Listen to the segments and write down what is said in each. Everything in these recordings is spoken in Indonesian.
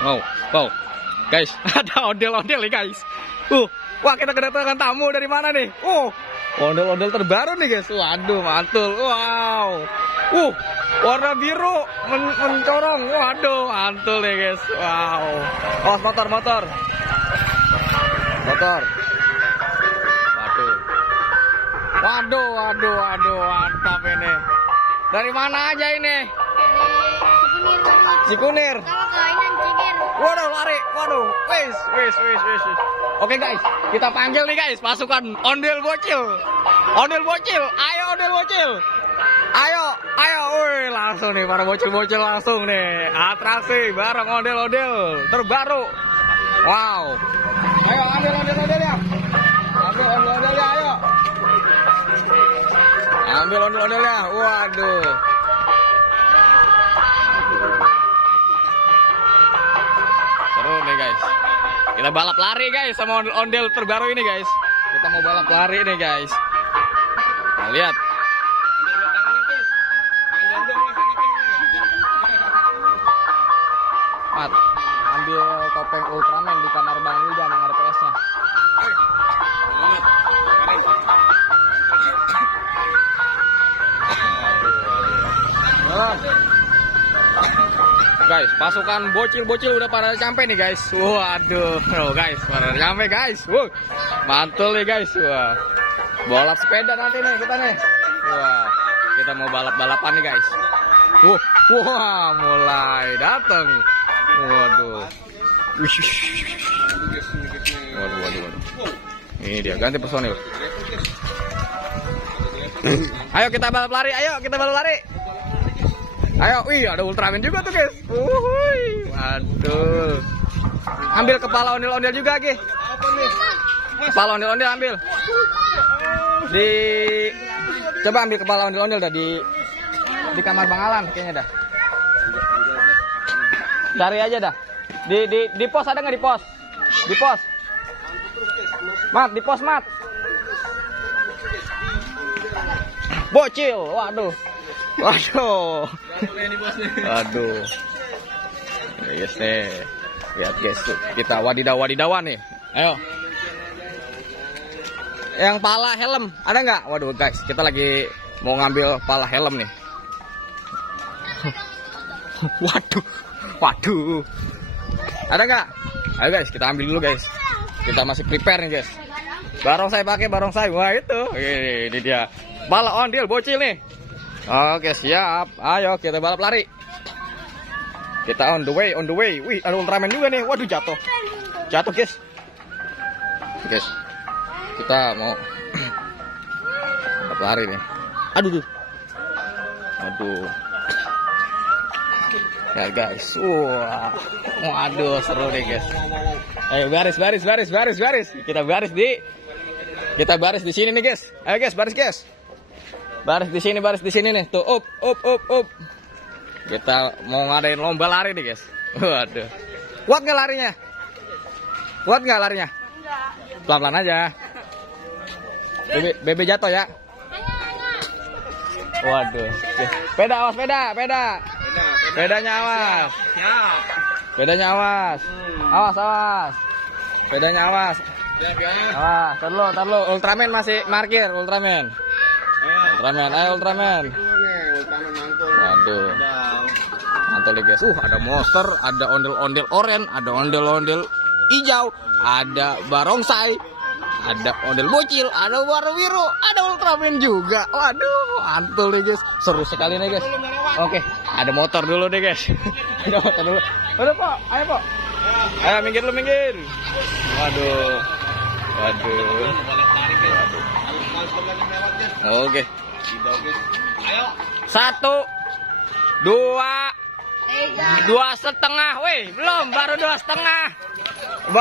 Wow, guys, ada ondel-ondel nih guys. Wah, kita kedatangan tamu dari mana nih? Ondel-ondel terbaru nih guys. Waduh, mantul. Wow. Warna biru mencorong. Waduh, mantul nih guys. Wow. Oh, motor. Waduh. Mantap ini. Dari mana aja ini? Cikunir. Waduh, lari. Waduh. Wis. Oke guys, kita panggil nih guys pasukan ondel bocil. Ayo ondel bocil. Ayo. Wih, langsung nih para bocil-bocil langsung nih. Atraksi bareng ondel-ondel terbaru. Wow. Ayo ambil ondel-ondel ya. Ayo. Ambil ondel-ondelnya. Waduh. Seru nih guys. Kita balap lari guys sama ondel terbaru ini guys. Kita mau balap lari nih guys. Nah, lihat. Mat, ambil topeng Ultraman di kamar Bang Wildan yang ada PS-nya. Guys, pasukan bocil-bocil udah pada sampai nih guys. Waduh, guys, pada sampai guys. Mantul nih guys. Wah, balap sepeda nanti nih kita nih. Wah, kita mau balap-balapan nih guys. Wah, mulai datang. Waduh. Waduh. Ini dia ganti personil. Ayo kita balap lari. Ayo, wih ada Ultraman juga tuh guys. Waduh. Ambil kepala ondel-ondel juga, Gi. Kepala ondel-ondel ambil. Coba ambil kepala ondel-ondel dah di kamar Bang Alan kayaknya dah. Cari aja dah. Di pos ada nggak di pos? Di pos. Mat, di pos, Mat. Bocil, waduh. Yes nih. Lihat guys tuh. Kita wadidawan nih. Ayo. Yang pala helm ada nggak? Waduh guys, kita lagi mau ngambil pala helm nih. Waduh. Ada nggak? Ayo guys, kita ambil dulu guys. Kita masih prepare nih guys. Barongsai. Wah itu. Ini dia. Pala ondel bocil nih. Oke, siap. Ayo kita balap lari. Kita on the way. Wih, ada Ultraman juga nih. Waduh, jatuh guys. Guys, kita mau balap lari nih. Aduh. Ya guys. Wah. Waduh, seru nih guys. Ayo baris. Kita baris di sini nih guys. Ayo guys, baris guys. Baris di sini nih. Tuh, up. Kita mau ngadain lomba lari nih, guys. Waduh. Kuat nggak larinya? Enggak. Pelan-pelan aja. Bebe jatuh ya. Waduh. Awas, peda. Pedanya awas. Siap. Pedanya awas. Awas. Pedanya awas. Awas, tar lu. Ultraman masih parkir, Ultraman. Ayo Ultraman. Waduh. Mantul nih guys. Ada monster, ada ondel-ondel oranye, ada ondel-ondel hijau, ada barongsai, ada ondel bocil, ada warna biru, ada Ultraman juga. Waduh, mantul nih guys. Seru sekali nih guys. Oke, ada motor dulu deh guys. Ada motor dulu. Udah Pak, ayo Pak. Ayo minggir. Waduh. Oke. 1, 2, 2,5. Wih, belum, baru 2,5.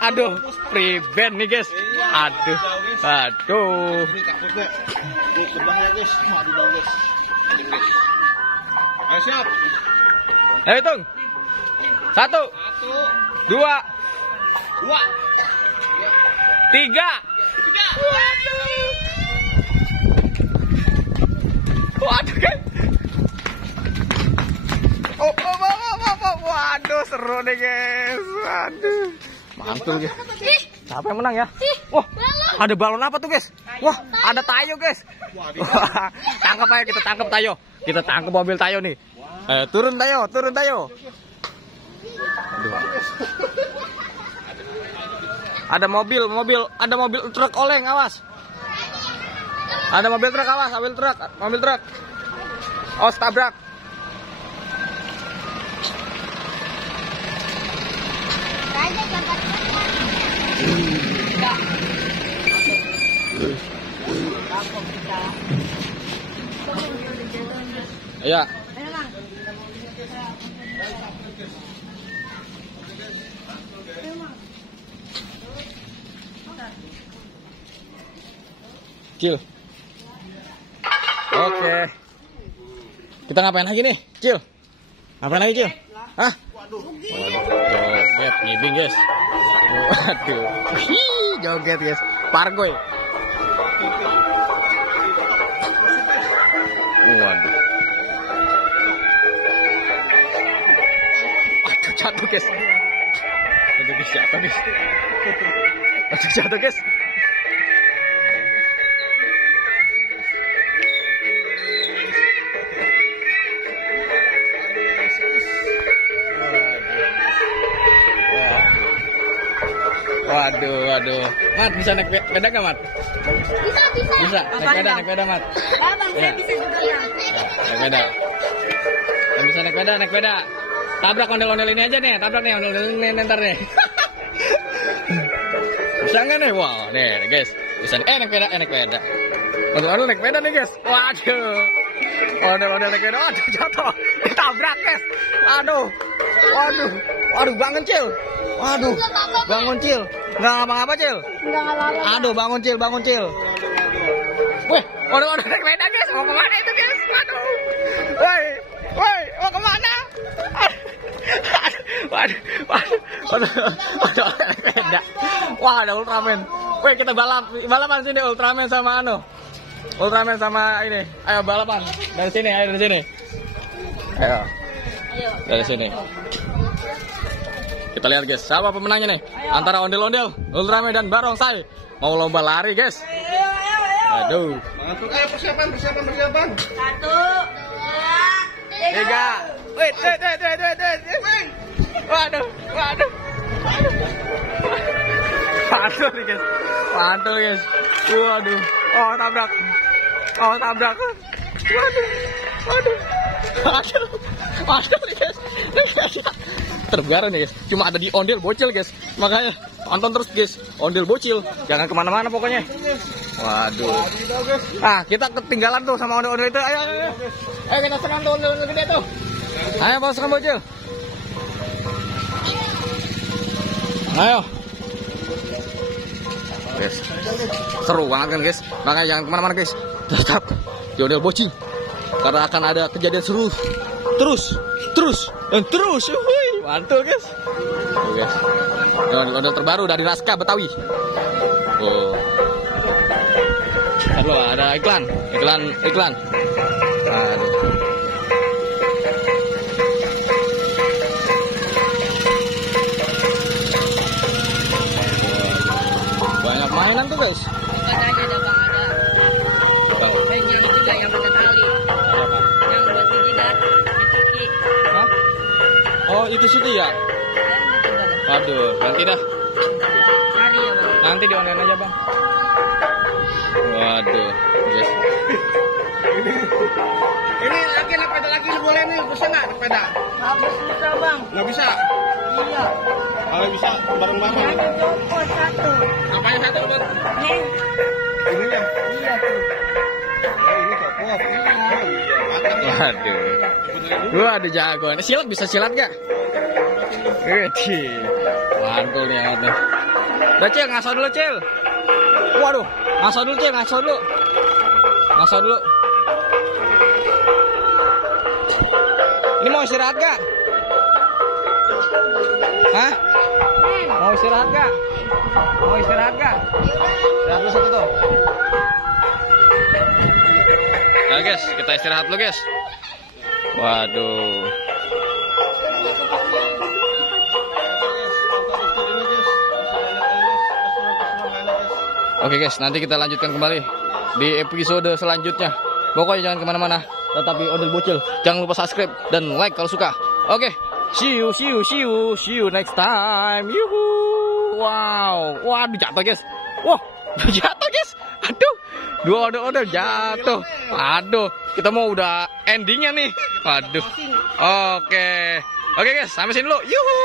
Aduh, prevent nih guys. Aduh. Ayo siap. Ayo hitung. 1, 2, 3. Waduh kan. Waduh, seru deh guys. Waduh. Mantul ya. Siapa yang menang ya? Wah, ada balon apa tuh guys? Wah, ada Tayo guys. Wah, tangkap aja, kita tangkap Tayo. Kita tangkap mobil Tayo nih. Turun Tayo, turun Tayo. Aduh. Ada mobil truk oleng, awas. Ada mobil truk, awas, mobil truk. Awas tabrak. Iya. Cil. Oke. Kita ngapain lagi nih, Cil? Ngapain lagi, Cil? Hah? Joget, ngibing guys. Waduh. Joget guys. Pargoy. Waduh. Aduh, jatuh guys. Aduh, jatuh guys. Aduh, jatuh guys. Waduh. Mat, bisa naik sepeda nggak, Mat? Bisa. Naik sepeda, Mat. Ya. Bisa juga ya. Naik sepeda. Yang bisa naik sepeda. Tabrak ondel-ondel ini aja nih, tabrak nih ondel-ondel ini ntar nih. Bisa nggak nih? Wow, nih guys. Bisa nih. Naik sepeda. Ondel-ondel naik sepeda nih guys. Waduh. Ondel-ondel naik sepeda. Waduh, jatuh. Ditabrak guys. Waduh, bangun Cil. Waduh, bangun Cil. Nggak ngapa-ngapa Cil. Aduh, bangun Cil. Wih, waduh naik sepeda guys. Mau kemana itu guys? Waduh. Woi, mau kemana? Waduh, naik sepeda. Wah, ada Ultraman. Wih, kita balapan sini Ultraman sama Ultraman sama ini. Ayo balapan. Dari sini. Ayo. Dari sini. Kita lihat guys, siapa pemenangnya nih? Antara ondel-ondel, Ultraman dan Barongsai. Mau lomba lari guys. Aduh. Persiapan. 1, 2, 3. Wait. Waduh. Mantul guys. Waduh. Oh, tabrak. Waduh nih guys. Terbaru nih guys, cuma ada di ondel bocil guys, makanya tonton terus guys, ondel bocil, jangan kemana-mana pokoknya. Waduh, kita ketinggalan tuh sama ondel-ondel itu. Ayo kita serang tuh ondel-ondel gede tuh. Ayo masukkan bocil. Ayo guys, seru banget kan guys, makanya jangan kemana-mana guys, tetap di ondel bocil karena akan ada kejadian seru terus. Mantul guys. Ondel terbaru dari Raska Betawi. Oh. Lalu ada iklan. Aduh. Banyak mainan tuh guys. Bukan aja ada bang, ada. Mainnya itu lah yang benar kali. Yang buat jidat, dicuci. Hah? Oh, itu situ ya? Waduh, nanti dah. Hari ya bang. Nanti di online aja bang. Waduh, yes. Ini lagi naik sepeda lagi boleh nih, bisa nggak naik sepeda? Bisa bang. Nggak bisa. Iya. Kalau bisa bareng-bareng. Ada copot 1. Apanya 1 buat? Nih. Ini ya. Iya tuh. Oh, ini copot. Waduh, jagoan. Silat bisa silat nggak? Mantul nih amat nih. Udah Cil, ngaso dulu Cil. Waduh, ngaso dulu Cil, ngaso dulu. Ini mau istirahat gak? Hah? Mau istirahat gak? Istirahat dulu satu tuh. Nah guys, kita istirahat dulu guys. Waduh. Oke guys, nanti kita lanjutkan kembali di episode selanjutnya. Pokoknya jangan kemana-mana, tetapi Odel Bocil jangan lupa subscribe dan like kalau suka. Oke, see you next time. Yuhu. Wow, waduh jatuh guys. Wah, jatuh guys. Aduh, dua odel jatuh. Aduh, kita mau udah endingnya nih. Waduh. Oke guys, sampai sini dulu. Yuhu.